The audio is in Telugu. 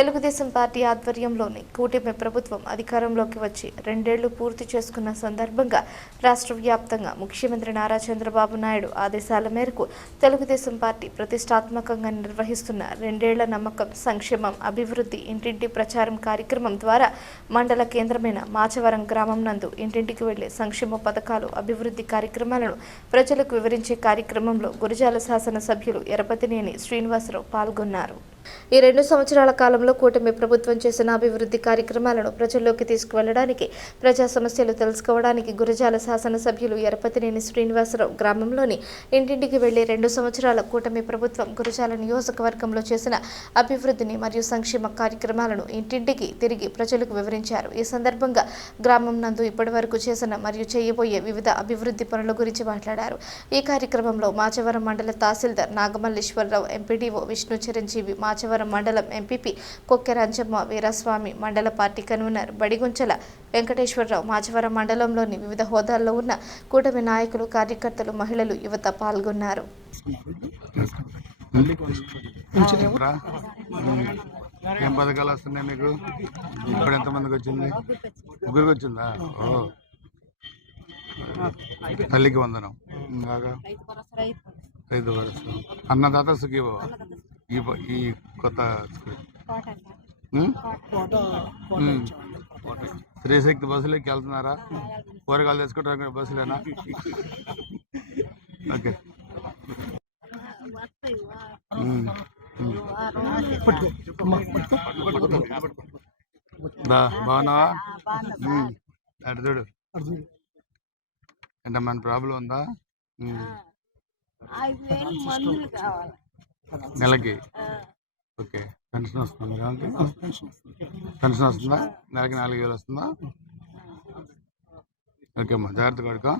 తెలుగుదేశం పార్టీ ఆధ్వర్యంలోని కూటమి ప్రభుత్వం అధికారంలోకి వచ్చి 2 ఏళ్లు పూర్తి చేసుకున్న సందర్భంగా రాష్ట్ర వ్యాప్తంగా ముఖ్యమంత్రి నారా చంద్రబాబు నాయుడు ఆదేశాల మేరకు తెలుగుదేశం పార్టీ ప్రతిష్టాత్మకంగా నిర్వహిస్తున్న 2 ఏళ్ల నమ్మకం సంక్షేమం అభివృద్ధి ఇంటింటి ప్రచారం కార్యక్రమం ద్వారా మండల కేంద్రమైన మాచవరం గ్రామం నందు ఇంటింటికి వెళ్లే సంక్షేమ పథకాలు అభివృద్ధి కార్యక్రమాలను ప్రజలకు వివరించే కార్యక్రమంలో గురజాల శాసన సభ్యులు ఎరపతినేని శ్రీనివాసరావు పాల్గొన్నారు. ఈ 2 సంవత్సరాల కాలంలో కూటమి ప్రభుత్వం చేసిన అభివృద్ధి కార్యక్రమాలను ప్రజల్లోకి తీసుకువెళ్లడానికి, ప్రజా సమస్యలు తెలుసుకోవడానికి గురజాల శాసన సభ్యులు ఎరపతినేని శ్రీనివాసరావు గ్రామంలోని ఇంటింటికి వెళ్లి 2 సంవత్సరాల కూటమి ప్రభుత్వం గురజాల నియోజకవర్గంలో చేసిన అభివృద్ధిని మరియు సంక్షేమ కార్యక్రమాలను ఇంటింటికి తిరిగి ప్రజలకు వివరించారు. ఈ సందర్భంగా గ్రామం నందు ఇప్పటివరకు చేసిన మరియు చేయబోయే వివిధ అభివృద్ధి పనుల గురించి మాట్లాడారు. ఈ కార్యక్రమంలో మాచవరం మండల తహసీల్దార్ నాగమల్లేశ్వరరావు, ఎంపీడీఓ విష్ణు చిరంజీవి, మాచవరం మండలం ఎంపీపీ కొక్కెరంజమ్మ వీరస్వామి, మండల పార్టీ కన్వీనర్ బడిగుంచల వెంకటేశ్వరరావు, మాచవరం మండలంలోని వివిధ హోదాల్లో ఉన్న కూటమి నాయకులు, కార్యకర్తలు, మహిళలు, యువత పాల్గొన్నారు. ఏం పథకాలు వస్తున్నాయి మీకు? ఇప్పుడు ఎంతమందికి వచ్చింది? ముగ్గురికి వచ్చిందా? ఓ, తల్లికి వందనం, రైతు భరోసా, అన్నదాత సుఖీభవ, ఈ కొత్త స్త్రీశక్తి బస్సులోకి వెళ్తున్నారా? కూరగాయలు తెచ్చుకుంటారు బస్సులేనా? ఓకే, బాగున్నావా? అటు చూడు, అంటే మన ప్రాబ్లం ఉందా? నెలకి ఓకే. పెన్షన్ వస్తుందా? పెన్షన్ వస్తుందా? నెలకి 4,000 వస్తుందా? ఓకే అమ్మా, జాగ్రత్తగా పడుకో.